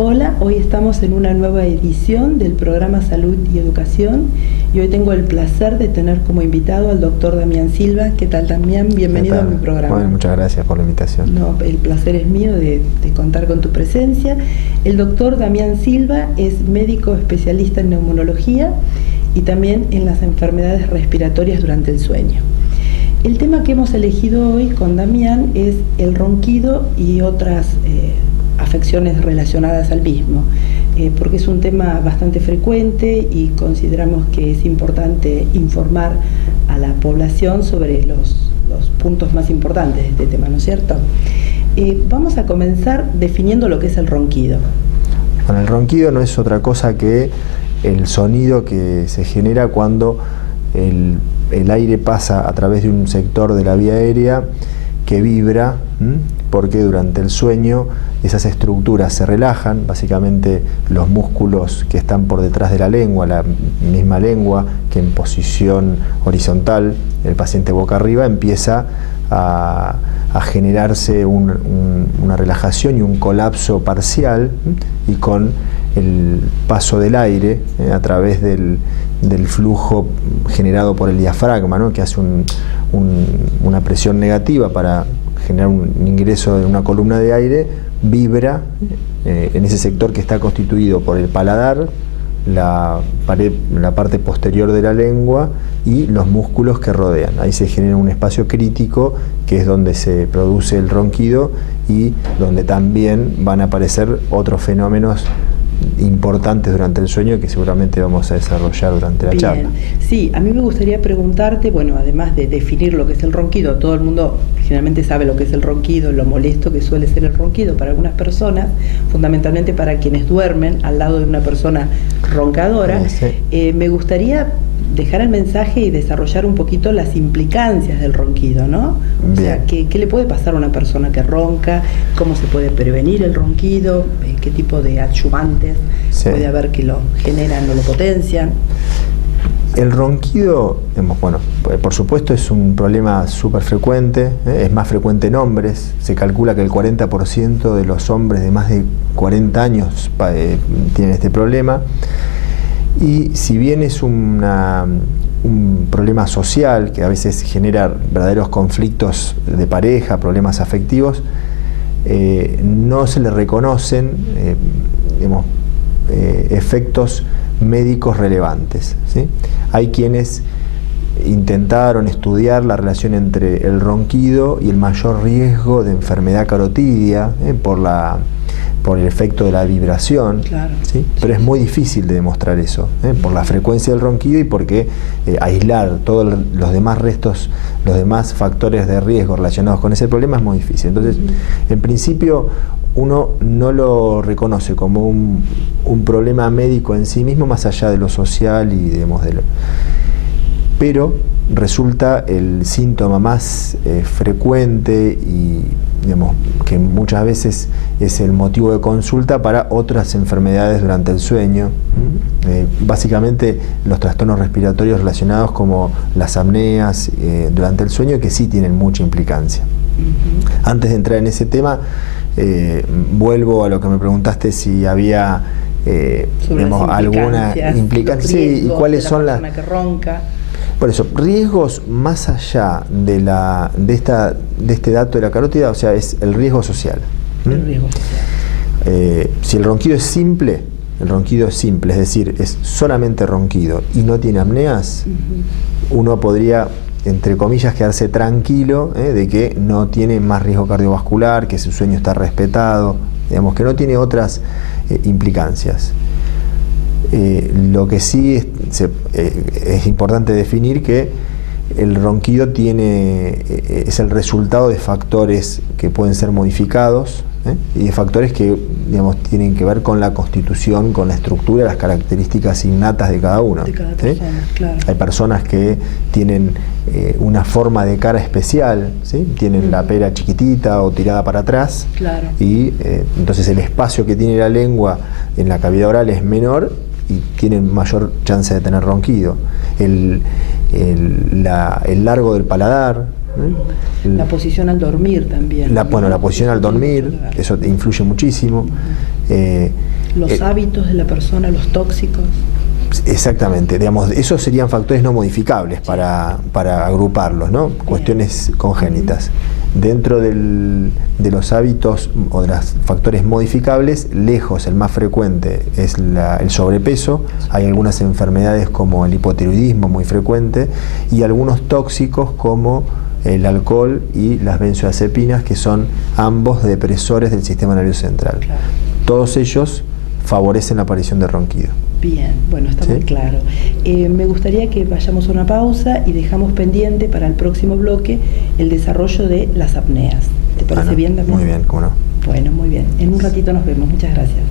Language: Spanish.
Hola, hoy estamos en una nueva edición del programa Salud y Educación y hoy tengo el placer de tener como invitado al doctor Damián Silva. ¿Qué tal, Damián? Bienvenido a mi programa. Bueno, muchas gracias por la invitación. No, el placer es mío de contar con tu presencia. El doctor Damián Silva es médico especialista en neumonología y también en las enfermedades respiratorias durante el sueño. El tema que hemos elegido hoy con Damián es el ronquido y otras afecciones relacionadas al mismo, porque es un tema bastante frecuente y consideramos que es importante informar a la población sobre los puntos más importantes de este tema, ¿no es cierto? Vamos a comenzar definiendo lo que es el ronquido. Bueno, el ronquido no es otra cosa que el sonido que se genera cuando el aire pasa a través de un sector de la vía aérea que vibra, porque durante el sueño esas estructuras se relajan, básicamente los músculos que están por detrás de la misma lengua que en posición horizontal, el paciente boca arriba, empieza a generarse una relajación y un colapso parcial, y con el paso del aire a través del flujo generado por el diafragma, ¿no?, que hace una presión negativa para generar un ingreso de una columna de aire, vibra en ese sector que está constituido por el paladar, la parte posterior de la lengua y los músculos que rodean. Ahí se genera un espacio crítico que es donde se produce el ronquido y donde también van a aparecer otros fenómenos importantes durante el sueño que seguramente vamos a desarrollar durante la charla. Sí, a mí me gustaría preguntarte, bueno, además de definir lo que es el ronquido, todo el mundo generalmente sabe lo que es el ronquido, lo molesto que suele ser el ronquido para algunas personas, fundamentalmente para quienes duermen al lado de una persona roncadora. Sí. Me gustaría dejar el mensaje y desarrollar un poquito las implicancias del ronquido, ¿no? O sea, ¿qué le puede pasar a una persona que ronca? ¿Cómo se puede prevenir el ronquido? ¿Qué tipo de adyuvantes puede haber que lo generan o lo potencian? El ronquido, bueno, por supuesto es un problema súper frecuente, es más frecuente en hombres. Se calcula que el 40% de los hombres de más de 40 años tienen este problema. Y si bien es un problema social que a veces genera verdaderos conflictos de pareja, problemas afectivos, no se le reconocen efectos médicos relevantes, ¿sí? Hay quienes intentaron estudiar la relación entre el ronquido y el mayor riesgo de enfermedad carotidia por el efecto de la vibración, claro, ¿sí? Pero es muy difícil de demostrar eso, por la frecuencia del ronquido y porque aislar todos los demás factores de riesgo relacionados con ese problema es muy difícil. Entonces, en principio, uno no lo reconoce como un problema médico en sí mismo, más allá de lo social y pero resulta el síntoma más frecuente y que muchas veces es el motivo de consulta para otras enfermedades durante el sueño, básicamente los trastornos respiratorios relacionados como las apneas durante el sueño, que sí tienen mucha implicancia. Antes de entrar en ese tema, vuelvo a lo que me preguntaste, si había alguna implicancia, sí, y cuáles son las que ronca. Por eso, riesgos más allá de este dato de la carótida, o sea, es el riesgo social. El riesgo social. Si el ronquido es simple, es decir, es solamente ronquido y no tiene apneas, uno podría, entre comillas, quedarse tranquilo de que no tiene más riesgo cardiovascular, que su sueño está respetado, que no tiene otras implicancias. Lo que sí es importante definir que el ronquido es el resultado de factores que pueden ser modificados, y de factores que tienen que ver con la constitución, con la estructura, las características innatas de cada uno. De cada persona, claro. Hay personas que tienen una forma de cara especial, ¿sí? Tienen la pera chiquitita o tirada para atrás, claro. Y entonces el espacio que tiene la lengua en la cavidad oral es menor y tienen mayor chance de tener ronquido. El largo del paladar, la posición al dormir también. La posición al dormir, eso influye muchísimo. Los hábitos de la persona, los tóxicos. Exactamente, digamos, esos serían factores no modificables para agruparlos, ¿no? Cuestiones congénitas. Dentro de los hábitos o de los factores modificables, lejos el más frecuente es el sobrepeso. Hay algunas enfermedades como el hipotiroidismo muy frecuente y algunos tóxicos como el alcohol y las benzodiazepinas, que son ambos depresores del sistema nervioso central. Claro. Todos ellos favorecen la aparición de ronquido. Bien, bueno, está muy claro. Me gustaría que vayamos a una pausa y dejamos pendiente para el próximo bloque el desarrollo de las apneas. ¿Te parece bien también? Muy bien, cómo no. Bueno, muy bien. En un ratito nos vemos. Muchas gracias.